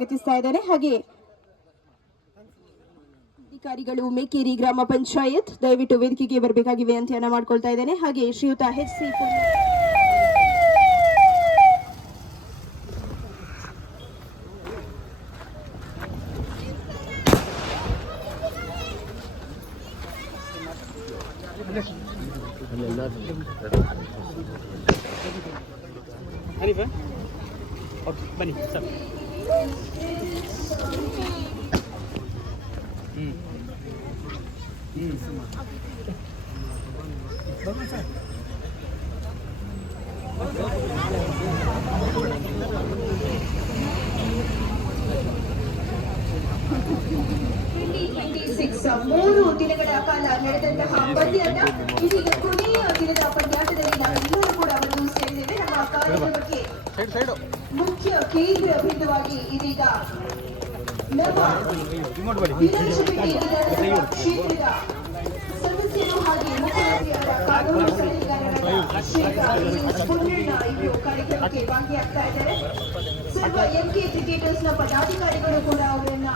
ಸ್ವಾಗತಿಸ್ತಾ ಇದ್ದೇನೆ. ಹಾಗೆ ಅಧಿಕಾರಿಗಳು ಮೇಕೇರಿ ಗ್ರಾಮ ಪಂಚಾಯತ್ ದಯವಿಟ್ಟು ವೇದಿಕೆಗೆ ಬರಬೇಕಾಗಿ ವಿನಂತಿಯನ್ನ ಮಾಡ್ಕೊಳ್ತಾ ಇದ್ದೇನೆ. ಹಾಗೆ ಶ್ರೀಯುತ HC ಬನ್ನಿ ಸರ್. ಮೂರು ದಿನಗಳ ಕಾಲ ನಡೆದಂತಹ ಪಂದ್ಯದ ಇದೀಗ ಕೊನೆಯ ದಿನದ ಪಂದ್ಯಾಟದಲ್ಲಿ ನಾವೆಲ್ಲರೂ ಕೂಡ ಒಂದು ಸೇರಿದ್ದೇವೆ. ನಮ್ಮ ಕಾರ್ಯಕ್ರಮಕ್ಕೆ ಮುಖ್ಯ ಕೇಂದ್ರ ಬಿಂದುವಾಗಿ ಇದೀಗ ನಮ್ಮ ಕ್ಷೇತ್ರದ ಸದಸ್ಯರು ಹಾಗೆ ಮುಖ್ಯಮಂತ್ರಿಯವರ ಕಾನೂನು ಸಲಹೆಗಾರರಾದ ಇವರು ಕಾರ್ಯಕ್ರಮಕ್ಕೆ ಭಾಗಿಯಾಗ್ತಾ ಇದ್ದಾರೆ. ಸರ್ವ MK ಕ್ರಿಕೆಟರ್ಸ್ನ ಪದಾಧಿಕಾರಿಗಳು ಕೂಡ ಅವರನ್ನ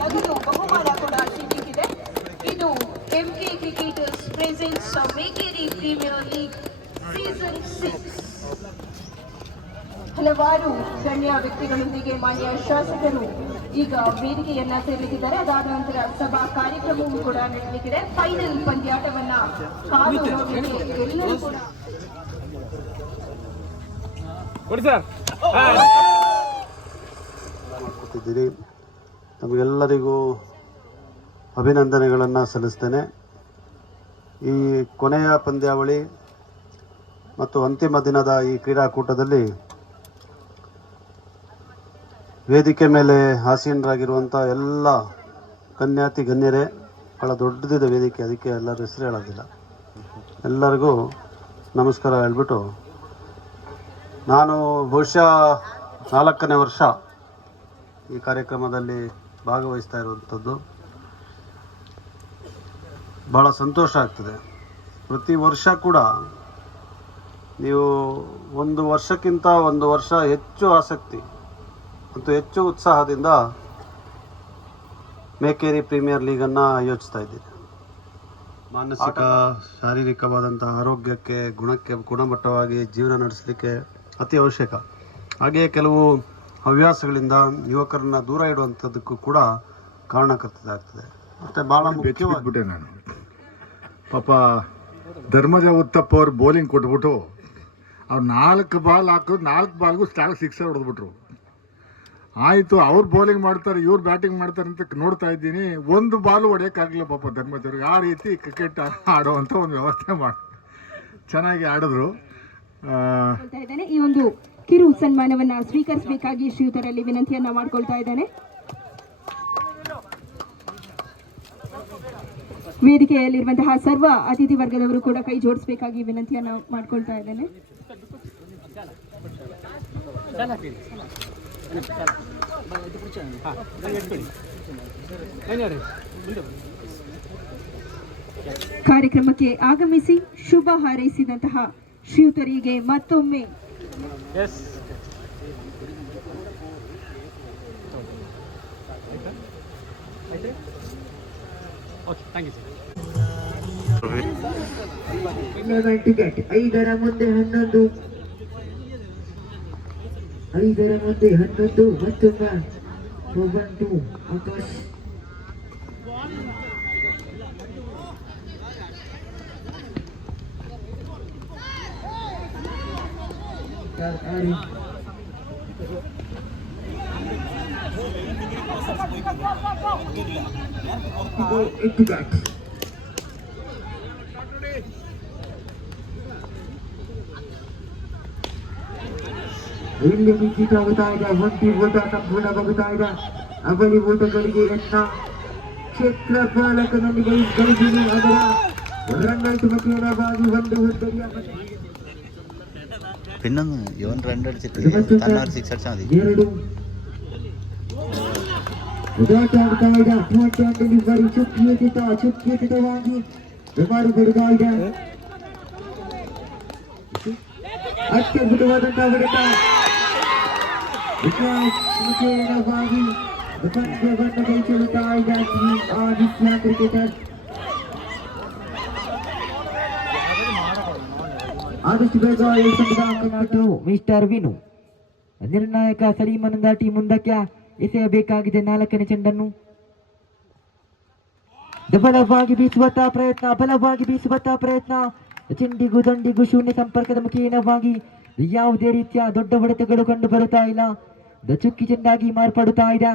ನಗದು ಬಹುಮಾನ ಕೂಡ ಸಿಕ್ಕಿದೆ. ಇದು MK cricketers presents Mekeri premier league season 6. ಹಲವಾರು ಗಣ್ಯ ವ್ಯಕ್ತಿಗಳೊಂದಿಗೆ ಮಾನ್ಯ ಶಾಸಕರು ಈಗ ವೇದಿಕೆಯನ್ನ ಸೇರಲಿದ್ದಾರೆ. ಅದಾದ ನಂತರ ಸಭಾ ಕಾರ್ಯಕ್ರಮವೂ ಕೂಡ ನಡೆಯಲಿದೆ. ಫೈನಲ್ ಪಂದ್ಯಾಟವನ್ನ ಕಾದು ನೋಡಲಿಕ್ಕೆ ಎಲ್ಲರೂ ಕೂಡ ನಮಗೆಲ್ಲರಿಗೂ ಅಭಿನಂದನೆಗಳನ್ನು ಸಲ್ಲಿಸ್ತೇನೆ. ಈ ಕೊನೆಯ ಪಂದ್ಯಾವಳಿ ಮತ್ತು ಅಂತಿಮ ದಿನದ ಈ ಕ್ರೀಡಾಕೂಟದಲ್ಲಿ ವೇದಿಕೆ ಮೇಲೆ ಆಸೀನರಾಗಿರುವಂಥ ಎಲ್ಲ ಕನ್ಯಾತಿ ಗಣ್ಯರೇ, ಭಾಳ ದೊಡ್ಡದಿದೆ ವೇದಿಕೆ, ಅದಕ್ಕೆ ಎಲ್ಲರ ಹೆಸರು ಹೇಳೋದಿಲ್ಲ. ಎಲ್ಲರಿಗೂ ನಮಸ್ಕಾರ ಹೇಳ್ಬಿಟ್ಟು, ನಾನು ಬಹುಶಃ 4ನೇ ವರ್ಷ ಈ ಕಾರ್ಯಕ್ರಮದಲ್ಲಿ ಭಾಗವಹಿಸ್ತಾ ಇರುವಂಥದ್ದು. ಭಾಳ ಸಂತೋಷ ಆಗ್ತದೆ. ಪ್ರತಿ ವರ್ಷ ಕೂಡ ನೀವು ಒಂದು ವರ್ಷಕ್ಕಿಂತ ಒಂದು ವರ್ಷ ಹೆಚ್ಚು ಆಸಕ್ತಿ ಮತ್ತು ಹೆಚ್ಚು ಉತ್ಸಾಹದಿಂದ ಮೇಕೇರಿ ಪ್ರೀಮಿಯರ್ ಲೀಗನ್ನು ಆಯೋಜಿಸ್ತಾ ಇದ್ದೀರಿ. ಮಾನಸಿಕ ಶಾರೀರಿಕವಾದಂಥ ಆರೋಗ್ಯಕ್ಕೆ ಗುಣಮಟ್ಟವಾಗಿ ಜೀವನ ನಡೆಸಲಿಕ್ಕೆ ಅತಿ ಅವಶ್ಯಕ. ಹಾಗೆಯೇ ಕೆಲವು ಹವ್ಯಾಸಗಳಿಂದ ಯುವಕರನ್ನ ದೂರ ಇಡುವಂಥದ್ದಕ್ಕೂ ಕೂಡ ಕಾರಣಕರ್ತದಾಗ್ತದೆ. ಮತ್ತು ಭಾಳ ಮುಖ್ಯವಾಗ್ಬಿಟ್ಟೆ ನಾನು ಪಾಪ ಧರ್ಮಜ ಉತ್ತಪ್ಪ ಅವ್ರು ಬೌಲಿಂಗ್ ಕೊಟ್ಬಿಟ್ಟು ಅವ್ರು 4 ಬಾಲ್ ಹಾಕಿದ್ರು, 4 ಬಾಲ್ಗೂ ಸ್ಟಾರ್ಟ್ 6 ಹೊಡೆದ್ಬಿಟ್ರು. ಆಯಿತು, ಅವ್ರು ಬೌಲಿಂಗ್ ಮಾಡ್ತಾರೆ, ಇವ್ರು ಬ್ಯಾಟಿಂಗ್ ಮಾಡ್ತಾರೆ ಅಂತ ನೋಡ್ತಾ ಇದ್ದೀನಿ. ಒಂದು ಬಾಲು ಹೊಡೆಯೋಕ್ಕಾಗಲಿಲ್ಲ ಪಾಪ ಧರ್ಮಜವ್ರಿಗೆ. ಆ ರೀತಿ ಕ್ರಿಕೆಟ್ ಆಡುವಂಥ ಒಂದು ವ್ಯವಸ್ಥೆ ಮಾಡಿ ಚೆನ್ನಾಗಿ ಆಡಿದ್ರು. ಈ ಒಂದು ಕಿರು ಸನ್ಮಾನವನ್ನ ಸ್ವೀಕರಿಸಬೇಕಾಗಿ ಶ್ರೀಯುತರಲ್ಲಿ ವಿನಂತಿಯನ್ನ ಮಾಡ್ಕೊಳ್ತಾ ಇದ್ದೇನೆ. ವೇದಿಕೆಯಲ್ಲಿರುವಂತಹ ಸರ್ವ ಅತಿಥಿ ವರ್ಗದವರು ಕೂಡ ಕೈ ಜೋಡಿಸಬೇಕಾಗಿ ವಿನಂತಿಯನ್ನ ಮಾಡ್ಕೊಳ್ತಾ ಇದ್ದೇನೆ. ಕಾರ್ಯಕ್ರಮಕ್ಕೆ ಆಗಮಿಸಿ ಶುಭ ಹಾರೈಸಿದಂತಹ ಶ್ರೀಯುತರಿಗೆ ಮತ್ತೊಮ್ಮೆ ಟಿಕೆಟ್ 5ರ ಮುಂದೆ 11 ಮತ್ತೊಂದು ಆಕಾಶ್ ಇಲ್ಲಿ ಮಿಂಚಿತಾಗುತ್ತಾ ಇದೆ. ಒಂಟಿ ಓಟ ಸಂಪೂರ್ಣವಾಗುತ್ತಾ ಇದೆ. ಅವಳಿ ಓಟಗಳಿಗೆ ಯತ್ನ. ಕ್ಷೇತ್ರಪಾಲಕನೊಂದಿಗೆ ಗರ್ಭಿಣಿ ಅದರ ರನ್ ಮಕ್ಕಳವಾಗಿ ಒಂದು ಹುದ್ದೆಯ ಚುಕ್ಕಿತವಾಗಿ ಬೆಮಾರು ಬಿಡುತ್ತಾ ಇದೆ. ಅತ್ಯದ್ಭುತವಾದಂತಹ ಹೊಡೆತ. ವಿಕಾಸ್ ಮುಖೇನವಾಗಿ ಪಂದ್ಯವನ್ನು ಕೈಗೊಳ್ಳುತ್ತಾ ಇದೆ ಟೀಮ್ ಆದಿತ್ಯ ಕ್ರಿಕೆಟರ್. ಆದಷ್ಟು ಬೇಗ ಈ ತಂಡದ ಅಂಕನಾಟು ಮಿಸ್ಟರ್ ವಿನು. ನಿರ್ಣಾಯಕ ಸಲೀಮನ ದಾಟಿ ಮುಂದಕ್ಕೆ ಎಸೆಯಬೇಕಾಗಿದೆ 4ನೇ ಚೆಂಡನ್ನು. ಬಲವಾಗಿ ಬೀಸುವಂತಹ ಪ್ರಯತ್ನ ಚೆಂಡಿಗೂ ದಂಡಿಗೂ ಶೂನ್ಯ ಸಂಪರ್ಕದ ಮುಖೇನವಾಗಿ ಯಾವುದೇ ರೀತಿಯ ದೊಡ್ಡ ಹೊಡೆತಗಳು ಕಂಡು ಬರುತ್ತಾ ಇಲ್ಲ. ಚುಕ್ಕಿ ಚೆಂಡಾಗಿ ಮಾರ್ಪಡುತ್ತಾ ಇದೆ.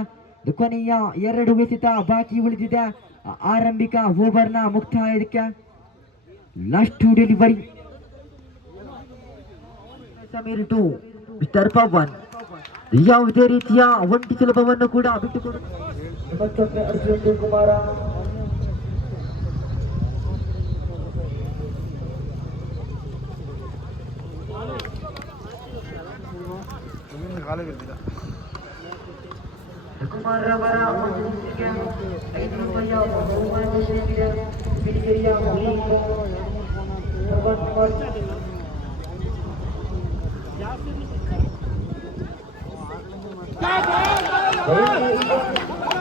ಕೊನೆಯ 2 ಎಸೆತ ಬಾಕಿ ಉಳಿದಿದೆ. ಆರಂಭಿಕ ಓವರ್ನ ಮುಕ್ತಾಯಕ್ಕೆ last delivery. Sameer to mister Pavan ಯಾವುದೇ ರೀತಿಯ ಒಂಟಿ ಸುಲಭವನ್ನು ಕೂಡ ಬಿಟ್ಟುಕೊಡು. ಅರ್ಜುನ್ ಕುಮಾರ ಕುಮಾರ್ ಅವರ ಒಂದು ನಿಮಿಷಕ್ಕೆ 5 ರೂಪಾಯಿಯ ಬಹುಮಾನ ಘೋಷಣೆಯಾಗಿದೆ. ಪಿಡಿಕೆರೆಯ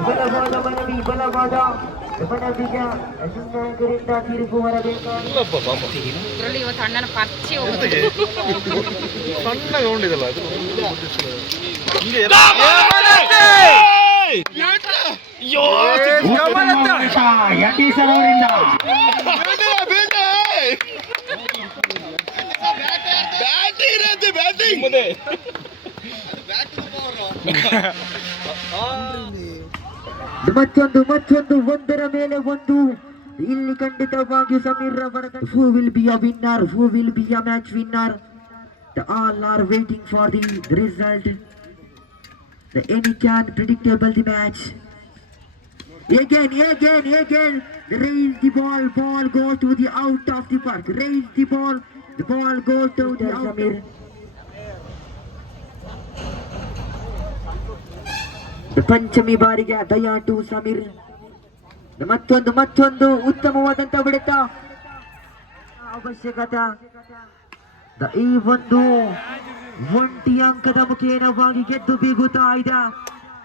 ಬಲವಾದ ಮನವಿಗೆ ನಿರ್ಣಾಯಕರಿಂದ ತೀರ್ಪು ಬರಬೇಕಾದ ಇವತ್ತು ಅಣ್ಣನ ಪರ್ಚಿ ಹೋಗುತ್ತೆ. ಮತ್ತೊಂದು ಒಂದರ ಮೇಲೆ ಒಂದು. ಇಲ್ಲಿ ಖಂಡಿತವಾಗಿ ಸಮೀರ್ ಅವರ who will be a winner, who will be a match winner. The all are waiting for the result. The any can predictable the match. Again, raise the ball goes to the out of the park. Raise the ball goes to the out. Panchami ಬಾರಿಗೆ ದಯಾ to Sameer. ಮತ್ತೊಂದು ಉತ್ತಮವಾದಂತ ಹೊಡೆತ ಅವಶ್ಯಕತೆ. ಈ ಒಂದು ಒಂಟಿ ಅಂಕದ ಮುಖೇನವಾಗಿ ಗೆದ್ದು ಬೀಗುತ್ತಾ ಇದೆ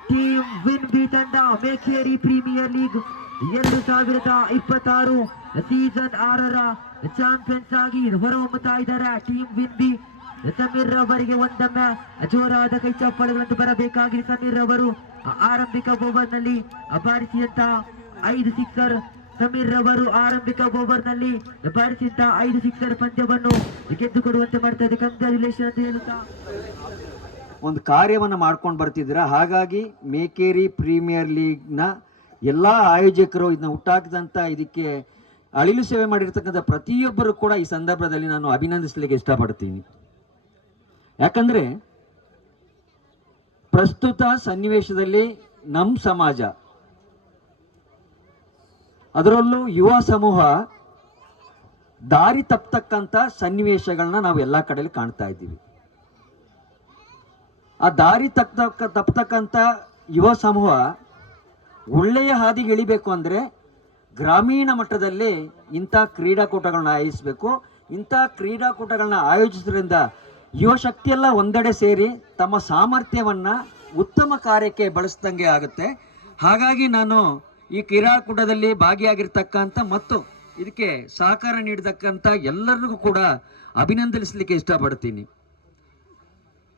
ಟೀಮ್ ವಿನ್ ಬಿ ತಂಡ. ಮೇಕೇರಿ ಪ್ರೀಮಿಯರ್ ಲೀಗ್ 2026 ಸೀಸನ್ 6ರ ಚಾಂಪಿಯನ್ಸ್ ಆಗಿ ಹೊರಹೊಮ್ಮುತ್ತಾ ಇದ್ದಾರೆ ಟೀಮ್ ವಿನ್ ಬಿ. ಸಮೀರ್ ಅವರಿಗೆ ಒಂದೊಮ್ಮೆ ಜೋರಾದ ಕೈ ಚಪ್ಪಾಳೆಗಳನ್ನು ಬರಬೇಕಾಗಿ ಸಮೀರ್ ಅವರು ಆರಂಭಿಕ ಓವರ್ನಲ್ಲಿ ಬಾರಿಸಿದಂತ 5 ಸಿಕ್ಸರ್. ಸಮೀರ್ ಅವರು ಆರಂಭಿಕ ಓವರ್ನಲ್ಲಿ ಬಾರಿಸಿದಂತ 5 ಸಿಕ್ಸರ್ ಪಂದ್ಯವನ್ನು ಗೆದ್ದುಕೊಡುವಂತೆ ಮಾಡ್ತಾ ಇದೆ. ಕಂಗ್ರಾಚುಲೇಷನ್ ಅಂತ ಹೇಳುತ್ತಾ ಒಂದು ಕಾರ್ಯವನ್ನು ಮಾಡ್ಕೊಂಡು ಬರ್ತಿದ್ದೀರಾ. ಹಾಗಾಗಿ ಮೇಕೇರಿ ಪ್ರೀಮಿಯರ್ ಲೀಗ್ನ ಎಲ್ಲ ಆಯೋಜಕರು ಇದನ್ನ ಹುಟ್ಟಾಕಿದಂಥ ಇದಕ್ಕೆ ಅಳಿಲು ಸೇವೆ ಮಾಡಿರ್ತಕ್ಕಂಥ ಪ್ರತಿಯೊಬ್ಬರು ಕೂಡ ಈ ಸಂದರ್ಭದಲ್ಲಿ ನಾನು ಅಭಿನಂದಿಸಲಿಕ್ಕೆ ಇಷ್ಟಪಡ್ತೀನಿ. ಯಾಕಂದರೆ ಪ್ರಸ್ತುತ ಸನ್ನಿವೇಶದಲ್ಲಿ ನಮ್ಮ ಸಮಾಜ, ಅದರಲ್ಲೂ ಯುವ ಸಮೂಹ ದಾರಿ ತಪ್ಪತಕ್ಕಂಥ ಸನ್ನಿವೇಶಗಳನ್ನ ನಾವು ಎಲ್ಲ ಕಡೆಯಲ್ಲಿ ಕಾಣ್ತಾ ಇದ್ದೀವಿ. ಆ ದಾರಿ ತಪ್ಪತಕ್ಕಂಥ ಯುವ ಸಮೂಹ ಒಳ್ಳೆಯ ಹಾದಿಗೆ ಇಳಿಬೇಕು ಅಂದರೆ ಗ್ರಾಮೀಣ ಮಟ್ಟದಲ್ಲಿ ಇಂಥ ಕ್ರೀಡಾಕೂಟಗಳನ್ನ ಆಯೋಜಿಸಬೇಕು. ಇಂಥ ಕ್ರೀಡಾಕೂಟಗಳನ್ನ ಆಯೋಜಿಸೋದ್ರಿಂದ ಯುವ ಶಕ್ತಿಯೆಲ್ಲ ಒಂದೆಡೆ ಸೇರಿ ತಮ್ಮ ಸಾಮರ್ಥ್ಯವನ್ನು ಉತ್ತಮ ಕಾರ್ಯಕ್ಕೆ ಬಳಸ್ದಂಗೆ ಆಗುತ್ತೆ. ಹಾಗಾಗಿ ನಾನು ಈ ಕ್ರೀಡಾಕೂಟದಲ್ಲಿ ಭಾಗಿಯಾಗಿರ್ತಕ್ಕಂಥ ಮತ್ತು ಇದಕ್ಕೆ ಸಹಕಾರ ನೀಡತಕ್ಕಂಥ ಎಲ್ಲರಿಗೂ ಕೂಡ ಅಭಿನಂದಿಸಲಿಕ್ಕೆ ಇಷ್ಟಪಡ್ತೀನಿ.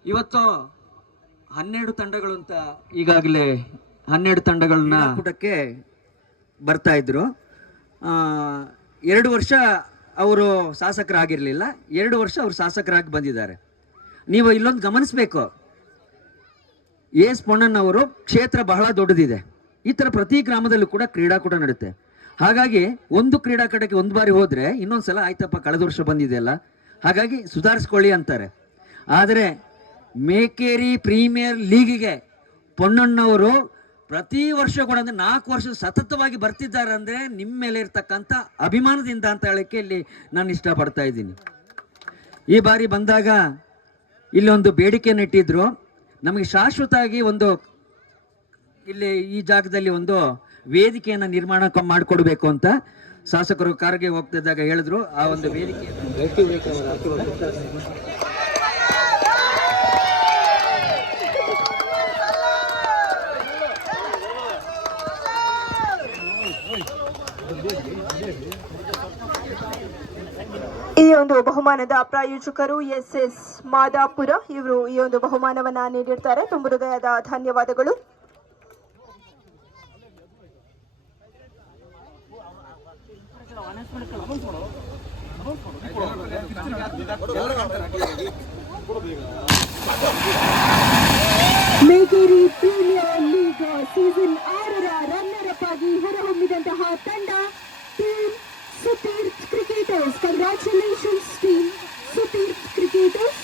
ಇವತ್ತು 12 ತಂಡಗಳು ಅಂತ ಈಗಾಗಲೇ 12 ತಂಡಗಳನ್ನ ಕೂಟಕ್ಕೆ ಬರ್ತಾ ಇದ್ರು. 2 ವರ್ಷ ಅವರು ಶಾಸಕರಾಗಿರಲಿಲ್ಲ, 2 ವರ್ಷ ಅವರು ಶಾಸಕರಾಗಿ ಬಂದಿದ್ದಾರೆ. ನೀವು ಇಲ್ಲೊಂದು ಗಮನಿಸಬೇಕು, ಎಸ್ ಪೊನ್ನಣ್ಣವರು ಕ್ಷೇತ್ರ ಬಹಳ ದೊಡ್ಡದಿದೆ. ಈ ಥರ ಪ್ರತಿ ಗ್ರಾಮದಲ್ಲೂ ಕೂಡ ಕ್ರೀಡಾಕೂಟ ನಡೆಯುತ್ತೆ. ಹಾಗಾಗಿ ಒಂದು ಕ್ರೀಡಾಕೂಟಕ್ಕೆ ಒಂದು ಬಾರಿ ಹೋದರೆ ಇನ್ನೊಂದ್ಸಲ ಆಯ್ತಪ್ಪ ಕಳೆದ ವರ್ಷ ಬಂದಿದೆಯಲ್ಲ, ಹಾಗಾಗಿ ಸುಧಾರಿಸ್ಕೊಳ್ಳಿ ಅಂತಾರೆ. ಆದರೆ ಮೇಕೇರಿ ಪ್ರೀಮಿಯರ್ ಲೀಗಿಗೆ ಪೊನ್ನಣ್ಣವರು ಪ್ರತಿ ವರ್ಷ ಕೂಡ ಅಂದರೆ 4 ವರ್ಷ ಸತತವಾಗಿ ಬರ್ತಿದ್ದಾರೆ ಅಂದರೆ ನಿಮ್ಮ ಮೇಲೆ ಇರ್ತಕ್ಕಂಥ ಅಭಿಮಾನದಿಂದ ಅಂತ ಹೇಳೋಕ್ಕೆ ಇಲ್ಲಿ ನಾನು ಇಷ್ಟಪಡ್ತಾ ಇದ್ದೀನಿ. ಈ ಬಾರಿ ಬಂದಾಗ ಇಲ್ಲಿ ಒಂದು ಬೇಡಿಕೆಯನ್ನು ಇಟ್ಟಿದ್ರು, ನಮಗೆ ಶಾಶ್ವತವಾಗಿ ಒಂದು ಇಲ್ಲಿ ಈ ಜಾಗದಲ್ಲಿ ಒಂದು ವೇದಿಕೆಯನ್ನು ನಿರ್ಮಾಣ ಮಾಡಿಕೊಡ್ಬೇಕು ಅಂತ ಶಾಸಕರು ಕಾರ್ಗೆ ಹೋಗ್ತಿದ್ದಾಗ ಹೇಳಿದ್ರು. ಆ ಒಂದು ವೇದಿಕೆ ಬಹುಮಾನದ ಪ್ರಾಯೋಜಕರು SS ಮಾದಾಪುರ, ಇವರು ಈ ಒಂದು ಬಹುಮಾನವನ್ನ ನೀಡಿರ್ತಾರೆ. ತುಂಬ ಹೃದಯದ ಧನ್ಯವಾದಗಳು. ಮೇಗೇರಿ ಪ್ರೀಮಿಯರ್ ಲೀಗ್ ಸೀಸನ್ 6ರ ರನ್ನರ್ ಅಪ್ ಆಗಿ ಹೊರಹೊಮ್ಮಿದಂತಹ ತಂಡ team Sutirtha cricketers. Congratulations team Sutirtha cricketers.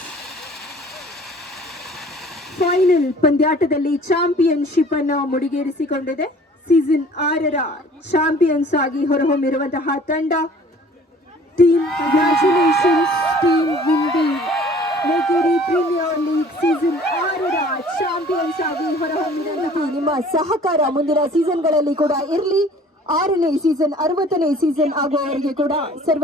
Final ಪಂದ್ಯಾಟದಲ್ಲಿ ಚಾಂಪಿಯನ್ಶಿಪ್ ಅನ್ನು ಮುಡಿಗೇರಿಸಿಕೊಂಡಿದೆ. ಸೀಸನ್ 6ರ ಚಾಂಪಿಯನ್ಸ್ ಆಗಿ ಹೊರಹೊಮ್ಮಿರುವಂತಹ ತಂಡ team. Congratulations team windy. Megeri premier league season 6ರ ಚಾಂಪಿಯನ್ಸ್ ಆಗಿ ಹೊರಹೊಮ್ಮಿದ ನಿಮ್ಮ ಸಹಕಾರ ಮುಂದಿನ ಸೀಸನ್ಗಳಲ್ಲಿ ಕೂಡ ಇರಲಿ. 6ನೇ ಸೀಸನ್ 60ನೇ ಸೀಸನ್ ಆಗುವವರೆಗೆ ಕೂಡ ಸರ್ವ